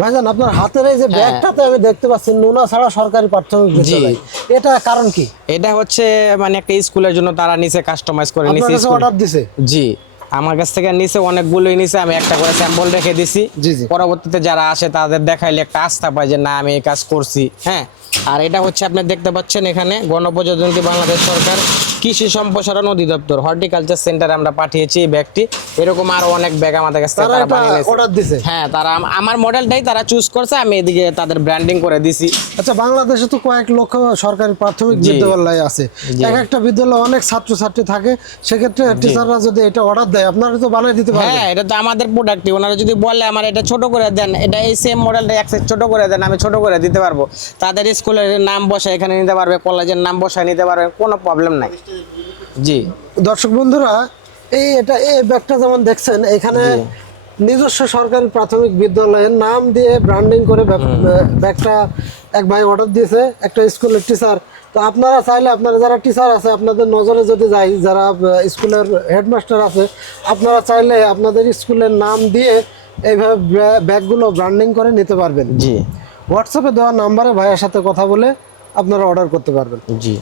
ভাইজান আপনার হাতের এই যে ব্যাগটাতে আমি দেখতে পাচ্ছি নুনাছড়া সরকারি প্রাথমিক বিদ্যালয়, এটা কারণ কি? এটা হচ্ছে মানে একটা স্কুলের জন্য তারা নিচে কাস্টমাইজ করে আপনার নিচে কাছে স্কুল। অর্ডার দিছে? জি, আমার কাছ থেকে নিচে অনেকগুলোই নিচে, আমি একটা করে স্যাম্পল রেখে দিছি। জি জি। পরবর্তীতে যারা আসে তাদের দেখাইলে একটা আস্থা পায় যে না আমি এই কাজ করছি। হ্যাঁ, আর এটা হচ্ছে আপনি দেখতে পাচ্ছেন এখানে গণপ্রজাতন্ত্রী বাংলাদেশ সরকার কৃষি সম্প্রসারণ অধিদপ্তর হর্টিকালচার সেন্টারে আমরা পাঠিয়েছি এই ব্যাগটি। এরকম আরো অনেক ব্যাগ আমাদের কাছ থেকে তারা তারা এটা বানিয়ে নিয়েছে। অর্ডার দিছে? হ্যাঁ, তারা আমার মডেলটাই তারা চুজ করছে, আমি এদিকে তাদের ব্র্যান্ডিং করে দিছি। আচ্ছা, বাংলাদেশে তো কয়েক লক্ষ সরকারি প্রাথমিক জি। বিদ্যালয় আছে, জি। এক একটা বিদ্যালয়ে অনেক ছাত্রছাত্রী থাকে, সেক্ষেত্রে টিচাররা যদি এটা অর্ডার দেয় আপনারা তো বানিয়ে দিতে পারবেন? হ্যাঁ, এটা তো আমাদের প্রোডাক্টই। ওনারা যদি বলে আমার এটা ছোট করে দেন, এটা এই সেম মডেলটা এক সাইজ ছোট করে দেন, আমি ছোট করে দিতে পারবো। তাদের স্কুলের নাম বসায় এখানে নিতে পারবে, কলেজের নাম বসায় নিতে পারবে, কোনো প্রবলেম নাই। জি। দর্শক বন্ধুরা, এই ব্যাগটা যেমন দেখছেন এখানে নিজস্ব সরকারি প্রাথমিক বিদ্যালয়ের নাম দিয়ে ব্র্যান্ডিং করে ব্যাগটা এক ভাই অর্ডার দিয়েছে, একটা স্কুলের টিচার। তো আপনারা চাইলে, আপনারা যারা টিচার আছে আপনাদের নজরে যদি যাই, যারা স্কুলের হেডমাস্টার আছে, আপনারা চাইলে আপনাদের স্কুলের নাম দিয়ে এইভাবে ব্যাগগুলো ব্র্যান্ডিং করে নিতে পারবেন। জি। হোয়াটসঅ্যাপে দেওয়া নাম্বারে ভাইয়ের সাথে কথা বলে আপনারা অর্ডার করতে পারবেন। জি।